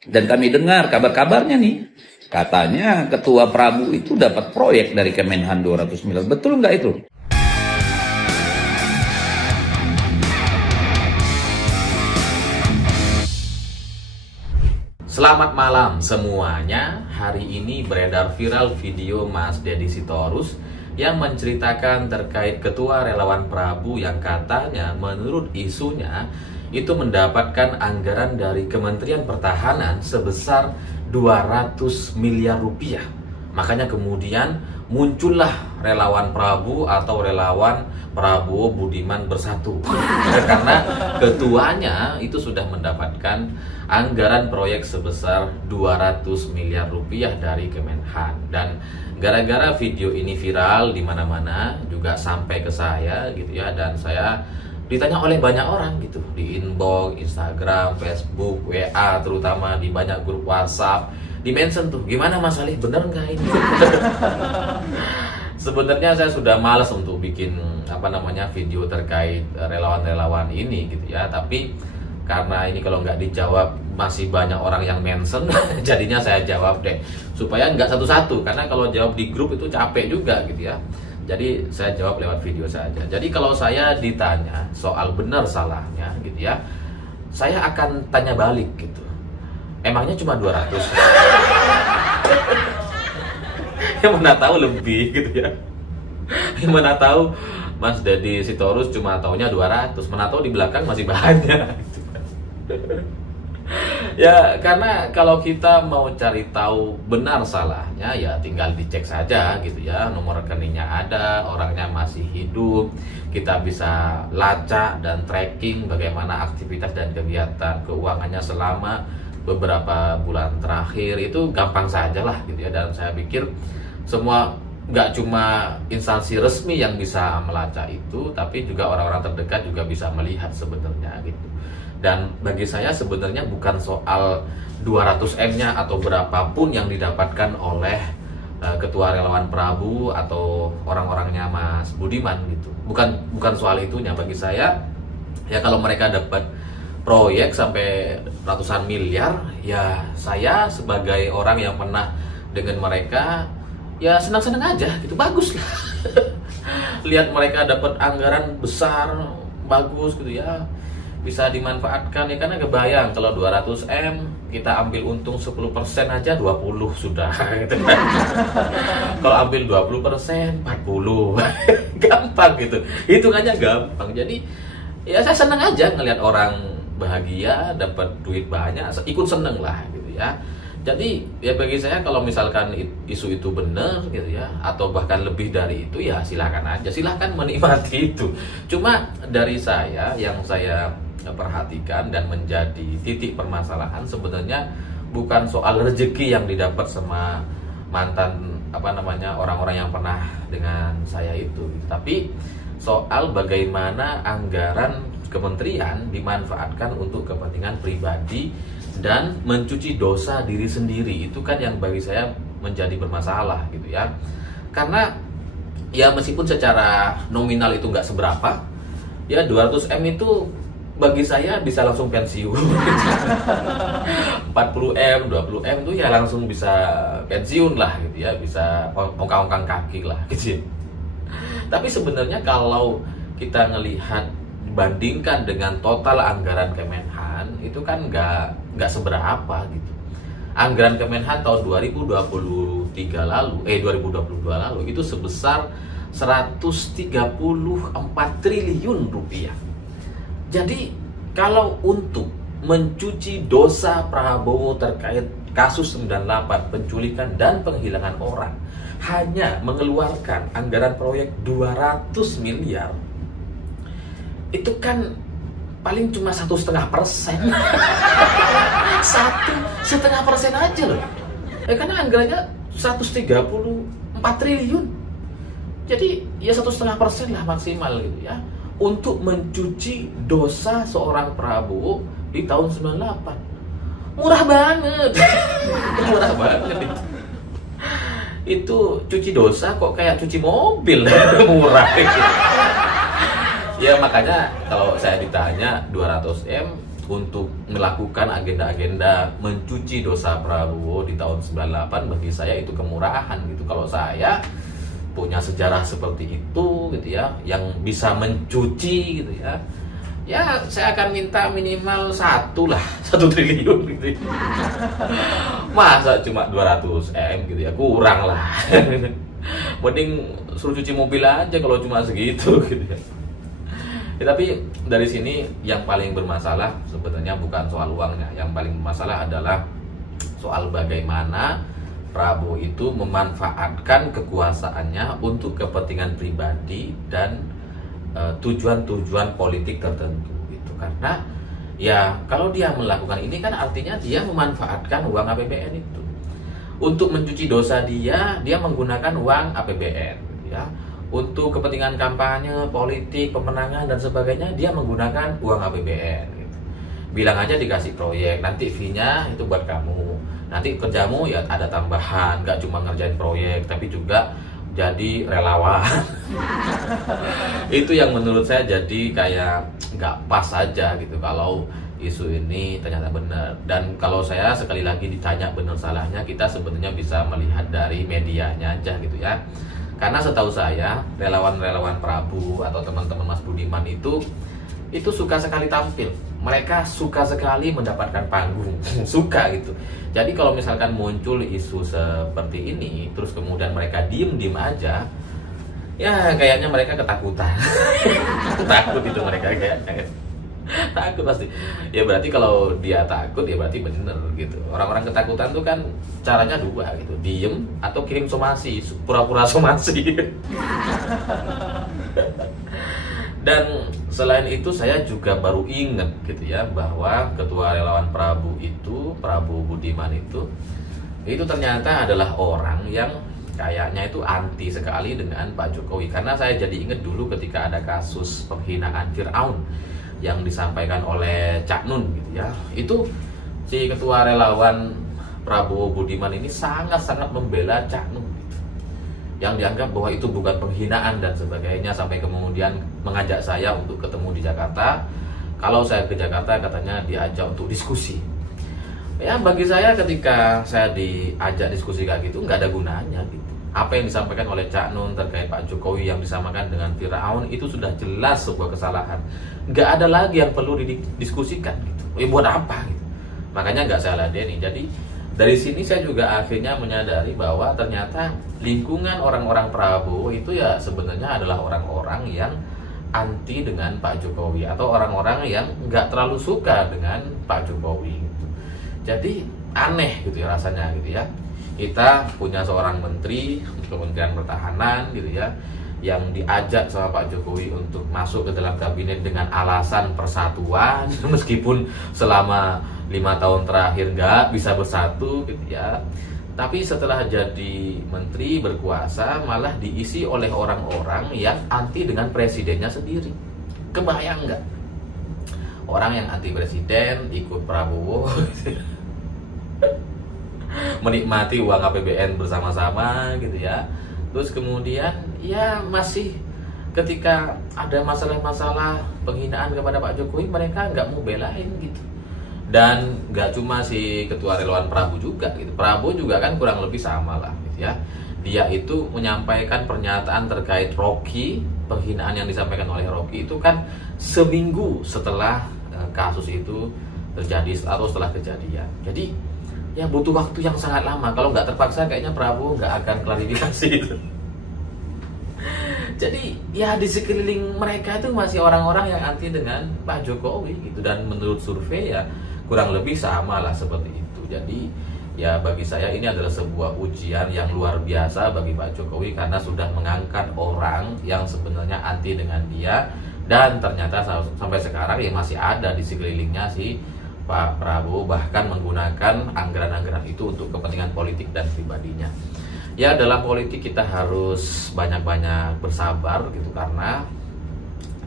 Dan kami dengar kabar-kabarnya nih, katanya Ketua Prabu itu dapat proyek dari Kemenhan 200 miliar. Betul nggak itu? Selamat malam semuanya. Hari ini beredar viral video Mas Deddy Sitorus yang menceritakan terkait Ketua Relawan Prabu yang katanya menurut isunya itu mendapatkan anggaran dari Kementerian Pertahanan sebesar 200 miliar rupiah. Makanya kemudian muncullah relawan Prabu atau relawan Prabowo Budiman Bersatu. Karena ketuanya itu sudah mendapatkan anggaran proyek sebesar 200 miliar rupiah dari Kemenhan. Dan gara-gara video ini viral di mana-mana juga sampai ke saya gitu ya, dan saya ditanya oleh banyak orang gitu di inbox, Instagram, Facebook, WA, terutama di banyak grup WhatsApp, di mention tuh, gimana Mas Alih, bener nggak ini? Sebenarnya saya sudah malas untuk bikin video terkait relawan-relawan ini gitu ya, tapi karena ini kalau nggak dijawab masih banyak orang yang mention, jadinya saya jawab deh supaya nggak satu-satu, karena kalau jawab di grup itu capek juga gitu ya. Jadi saya jawab lewat video saja. Jadi kalau saya ditanya soal benar salahnya gitu ya, saya akan tanya balik gitu. Emangnya cuma 200? Yang mana tahu lebih gitu ya. Yang mana tahu Mas Deddy Sitorus cuma taunya 200, mana tahu di belakang masih banyak gitu. Ya, karena kalau kita mau cari tahu benar salahnya ya tinggal dicek saja gitu ya. Nomor rekeningnya ada, orangnya masih hidup, kita bisa lacak dan tracking bagaimana aktivitas dan kegiatan keuangannya selama beberapa bulan terakhir. Itu gampang saja lah gitu ya. Dan saya pikir semua, nggak cuma instansi resmi yang bisa melacak itu, tapi juga orang-orang terdekat juga bisa melihat sebenarnya gitu. Dan bagi saya sebenarnya bukan soal 200M-nya atau berapapun yang didapatkan oleh Ketua Relawan Prabu atau orang-orangnya Mas Budiman gitu. Bukan soal itunya bagi saya. Ya kalau mereka dapat proyek sampai ratusan miliar, ya saya sebagai orang yang pernah dengan mereka ya senang-senang aja gitu, bagus lah. Lihat mereka dapat anggaran besar, bagus gitu ya, bisa dimanfaatkan ya, karena kebayang kalau 200M kita ambil untung 10% aja 20 sudah gitu kan. Kalau ambil 20% 40 gampang gitu, hitungannya gampang. Jadi ya saya senang aja ngelihat orang bahagia, dapat duit banyak, ikut seneng lah gitu ya. Jadi ya bagi saya kalau misalkan isu itu benar gitu ya, atau bahkan lebih dari itu ya silahkan aja, silahkan menikmati itu. Cuma dari saya yang saya perhatikan dan menjadi titik permasalahan sebenarnya bukan soal rezeki yang didapat sama mantan orang-orang yang pernah dengan saya itu, tapi soal bagaimana anggaran kementerian dimanfaatkan untuk kepentingan pribadi dan mencuci dosa diri sendiri. Itu kan yang bagi saya menjadi bermasalah gitu ya. Karena ya meskipun secara nominal itu nggak seberapa, ya 200M itu bagi saya bisa langsung pensiun. 40M, 20M itu ya langsung bisa pensiun lah gitu ya, bisa ongkang-ongkang kaki lah gitu. Tapi sebenarnya kalau kita ngelihat bandingkan dengan total anggaran Kemenhan, itu kan nggak seberapa gitu. Anggaran Kemenhan tahun 2022 lalu itu sebesar 134 triliun rupiah. Jadi kalau untuk mencuci dosa Prabowo terkait kasus 98 penculikan dan penghilangan orang hanya mengeluarkan anggaran proyek 200 miliar, itu kan paling cuma 1,5%. 1,5% aja loh. Karena anggarannya 134 triliun. Jadi ya 1,5% lah maksimal gitu ya, untuk mencuci dosa seorang Prabowo di tahun 98. Murah banget. Murah banget itu. Itu cuci dosa kok kayak cuci mobil. Murah gitu. Ya makanya kalau saya ditanya 200M untuk melakukan agenda-agenda mencuci dosa Prabowo di tahun 98, bagi saya itu kemurahan gitu. Kalau saya punya sejarah seperti itu gitu ya, yang bisa mencuci gitu ya, ya saya akan minta minimal 1 triliun gitu. Masa cuma 200 M gitu ya, kurang lah. Mending suruh cuci mobil aja kalau cuma segitu gitu ya. Ya, tapi dari sini yang paling bermasalah sebenarnya bukan soal uangnya. Yang paling bermasalah adalah soal bagaimana Prabowo itu memanfaatkan kekuasaannya untuk kepentingan pribadi dan tujuan-tujuan politik tertentu gitu. Karena ya kalau dia melakukan ini kan artinya dia memanfaatkan uang APBN itu untuk mencuci dosa dia menggunakan uang APBN ya. Untuk kepentingan kampanye, politik, pemenangan dan sebagainya dia menggunakan uang APBN gitu. Bilang aja dikasih proyek, nanti fee-nya itu buat kamu, nanti kerjamu ya ada tambahan, nggak cuma ngerjain proyek tapi juga jadi relawan. Itu yang menurut saya jadi kayak nggak pas aja gitu kalau isu ini ternyata benar. Dan kalau saya sekali lagi ditanya benar salahnya, kita sebenarnya bisa melihat dari medianya aja gitu ya. Karena setahu saya relawan-relawan Prabowo atau teman-teman Mas Budiman itu suka sekali tampil. Mereka suka sekali mendapatkan panggung, suka gitu. Jadi kalau misalkan muncul isu seperti ini, terus kemudian mereka diem-diem aja, ya kayaknya mereka ketakutan. Takut itu mereka kayaknya. Takut pasti. Ya berarti kalau dia takut ya berarti bener gitu. Orang-orang ketakutan tuh kan caranya 2 gitu, diem atau kirim somasi, pura-pura somasi. Dan selain itu saya juga baru ingat gitu ya, bahwa ketua relawan Prabowo Budiman itu ternyata adalah orang yang kayaknya itu anti sekali dengan Pak Jokowi. Karena saya jadi ingat dulu ketika ada kasus penghinaan Firaun yang disampaikan oleh Cak Nun gitu ya. Itu si ketua relawan Prabowo Budiman ini sangat-sangat membela Cak Nun gitu. Yang dianggap bahwa itu bukan penghinaan dan sebagainya, sampai kemudian mengajak saya untuk ketemu di Jakarta. Kalau saya ke Jakarta katanya diajak untuk diskusi. Ya bagi saya ketika saya diajak diskusi kayak gitu nggak ada gunanya gitu. Apa yang disampaikan oleh Cak Nun terkait Pak Jokowi yang disamakan dengan Firaun itu sudah jelas sebuah kesalahan. Nggak ada lagi yang perlu didiskusikan gitu. Buat apa gitu. Makanya nggak saya ladeni. Jadi dari sini saya juga akhirnya menyadari bahwa ternyata lingkungan orang-orang Prabowo itu ya sebenarnya adalah orang-orang yang anti dengan Pak Jokowi, atau orang-orang yang nggak terlalu suka dengan Pak Jokowi gitu. Jadi aneh gitu ya rasanya gitu ya. Kita punya seorang menteri, Kementerian Pertahanan gitu ya, yang diajak sama Pak Jokowi untuk masuk ke dalam kabinet dengan alasan persatuan, meskipun selama 5 tahun terakhir nggak bisa bersatu gitu ya. Tapi setelah jadi menteri berkuasa malah diisi oleh orang-orang yang anti dengan presidennya sendiri. Kebayang nggak? Orang yang anti presiden ikut Prabowo menikmati uang APBN bersama-sama gitu ya. Terus kemudian ya masih ketika ada masalah-masalah penghinaan kepada Pak Jokowi mereka nggak mau belain gitu. Dan nggak cuma si ketua relawan Prabowo juga gitu. Prabowo juga kan kurang lebih sama lah gitu ya. Dia itu menyampaikan pernyataan terkait Rocky, penghinaan yang disampaikan oleh Rocky itu kan seminggu setelah kasus itu terjadi atau setelah kejadian. Jadi ya butuh waktu yang sangat lama. Kalau nggak terpaksa kayaknya Prabowo nggak akan klarifikasi itu. Jadi ya di sekeliling mereka itu masih orang-orang yang anti dengan Pak Jokowi gitu. Dan menurut survei ya kurang lebih sama lah seperti itu. Jadi ya bagi saya ini adalah sebuah ujian yang luar biasa bagi Pak Jokowi, karena sudah mengangkat orang yang sebenarnya anti dengan dia, dan ternyata sampai sekarang ya masih ada di sekelilingnya si Pak Prabowo, bahkan menggunakan anggaran-anggaran itu untuk kepentingan politik dan pribadinya. Ya dalam politik kita harus banyak-banyak bersabar gitu, karena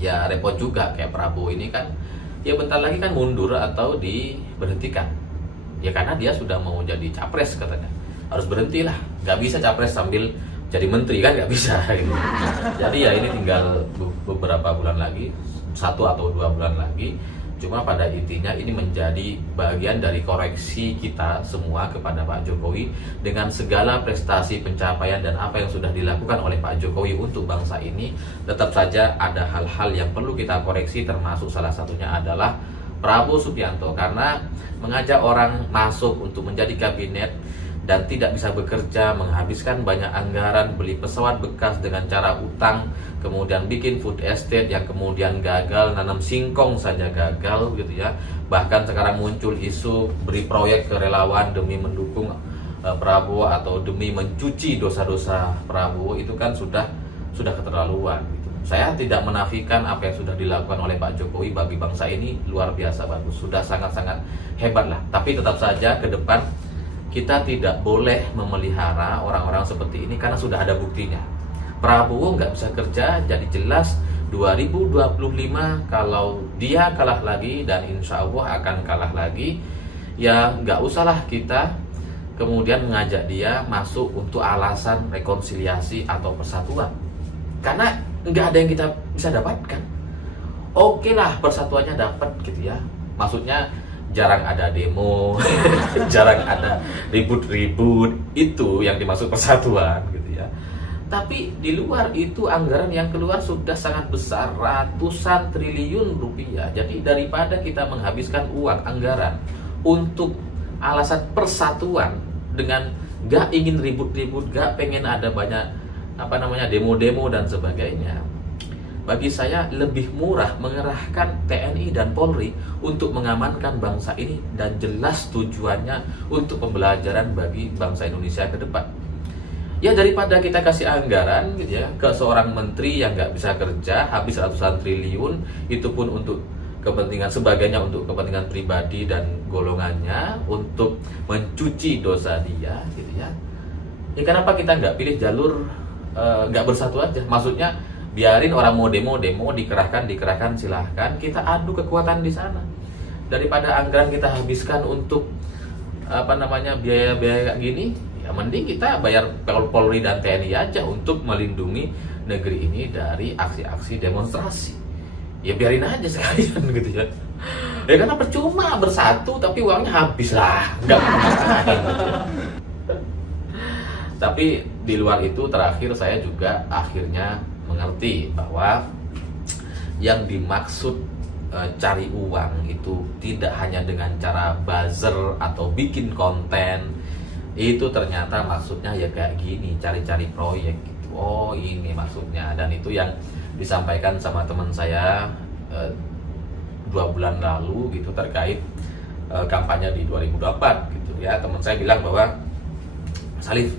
ya repot juga kayak Prabowo ini kan ya bentar lagi kan mundur atau diberhentikan. Ya karena dia sudah mau jadi capres katanya. Harus berhentilah, nggak bisa capres sambil jadi menteri kan, nggak bisa gitu. Jadi ya ini tinggal beberapa bulan lagi, 1 atau 2 bulan lagi Cuma pada intinya ini menjadi bagian dari koreksi kita semua kepada Pak Jokowi dengan segala prestasi, pencapaian dan apa yang sudah dilakukan oleh Pak Jokowi untuk bangsa ini. Tetap saja ada hal-hal yang perlu kita koreksi, termasuk salah satunya adalah Prabowo Subianto, karena mengajak orang masuk untuk menjadi kabinet dan tidak bisa bekerja, menghabiskan banyak anggaran, beli pesawat bekas dengan cara utang, kemudian bikin food estate yang kemudian gagal, nanam singkong saja gagal gitu ya. Bahkan sekarang muncul isu beri proyek ke relawan demi mendukung Prabowo atau demi mencuci dosa-dosa Prabowo, itu kan sudah keterlaluan gitu. Saya tidak menafikan apa yang sudah dilakukan oleh Pak Jokowi bagi bangsa ini luar biasa bagus, sudah sangat-sangat hebat lah. Tapi tetap saja ke depan kita tidak boleh memelihara orang-orang seperti ini karena sudah ada buktinya. Prabowo nggak bisa kerja, jadi jelas 2025 kalau dia kalah lagi, dan insya Allah akan kalah lagi, ya nggak usahlah kita kemudian mengajak dia masuk untuk alasan rekonsiliasi atau persatuan. Karena nggak ada yang kita bisa dapatkan. Oke lah, persatuannya dapat gitu ya. Maksudnya jarang ada demo, jarang ada ribut-ribut, itu yang dimaksud persatuan gitu ya. Tapi di luar itu anggaran yang keluar sudah sangat besar, ratusan triliun rupiah. Jadi daripada kita menghabiskan uang anggaran untuk alasan persatuan dengan gak ingin ribut-ribut, gak pengen ada banyak demo-demo dan sebagainya, bagi saya lebih murah mengerahkan TNI dan Polri untuk mengamankan bangsa ini, dan jelas tujuannya untuk pembelajaran bagi bangsa Indonesia ke depan. Ya daripada kita kasih anggaran gitu ya ke seorang menteri yang nggak bisa kerja, habis ratusan triliun, itu pun untuk kepentingan sebagainya, untuk kepentingan pribadi dan golongannya, untuk mencuci dosa dia gitu ya. Ya kenapa kita nggak pilih jalur nggak bersatu aja? Maksudnya biarin orang mau demo dikerahkan silahkan, kita adu kekuatan di sana, daripada anggaran kita habiskan untuk biaya kayak gini. Ya mending kita bayar Polri dan TNI aja untuk melindungi negeri ini dari aksi-aksi demonstrasi. Ya biarin aja sekalian gitu ya. Ya karena percuma bersatu tapi uangnya habis lah, nggak ngapain. Tapi di luar itu, terakhir saya juga akhirnya mengerti bahwa yang dimaksud cari uang itu tidak hanya dengan cara buzzer atau bikin konten. Itu ternyata maksudnya ya kayak gini, cari-cari proyek gitu. Oh ini maksudnya. Dan itu yang disampaikan sama teman saya 2 bulan lalu gitu, terkait kampanye di 2024 gitu ya. Teman saya bilang bahwa Mas Alif,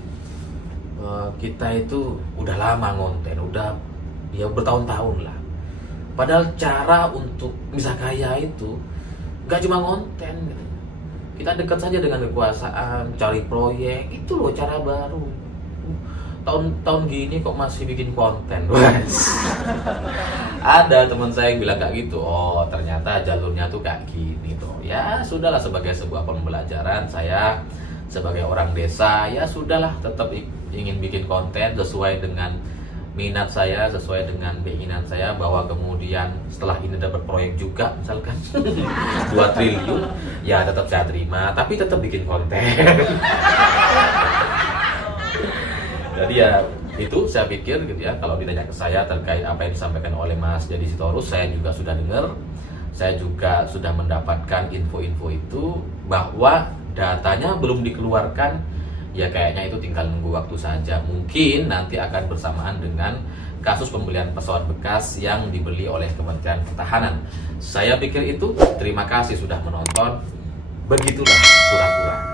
kita itu udah lama ngonten, udah ya bertahun-tahun lah. Padahal cara untuk bisa kaya itu gak cuma ngonten gitu. Kita dekat saja dengan kekuasaan, cari proyek, itu loh cara baru. Tahun gini kok masih bikin konten. Ada teman saya yang bilang kayak gitu. Oh ternyata jalurnya tuh kayak gini tuh. Ya sudahlah, sebagai sebuah pembelajaran, saya sebagai orang desa ya sudahlah, tetap ingin bikin konten sesuai dengan minat saya, sesuai dengan keinginan saya, bahwa kemudian setelah ini dapat proyek juga misalkan 2 triliun ya tetap saya terima, tapi tetap bikin konten. Jadi ya itu saya pikir gitu ya, kalau ditanya ke saya terkait apa yang disampaikan oleh Mas Deddy Sitorus, saya juga sudah dengar, saya juga sudah mendapatkan info-info itu, bahwa datanya belum dikeluarkan. Ya kayaknya itu tinggal nunggu waktu saja. Mungkin nanti akan bersamaan dengan kasus pembelian pesawat bekas yang dibeli oleh Kementerian Pertahanan. Saya pikir itu. Terima kasih sudah menonton. Begitulah pura-pura.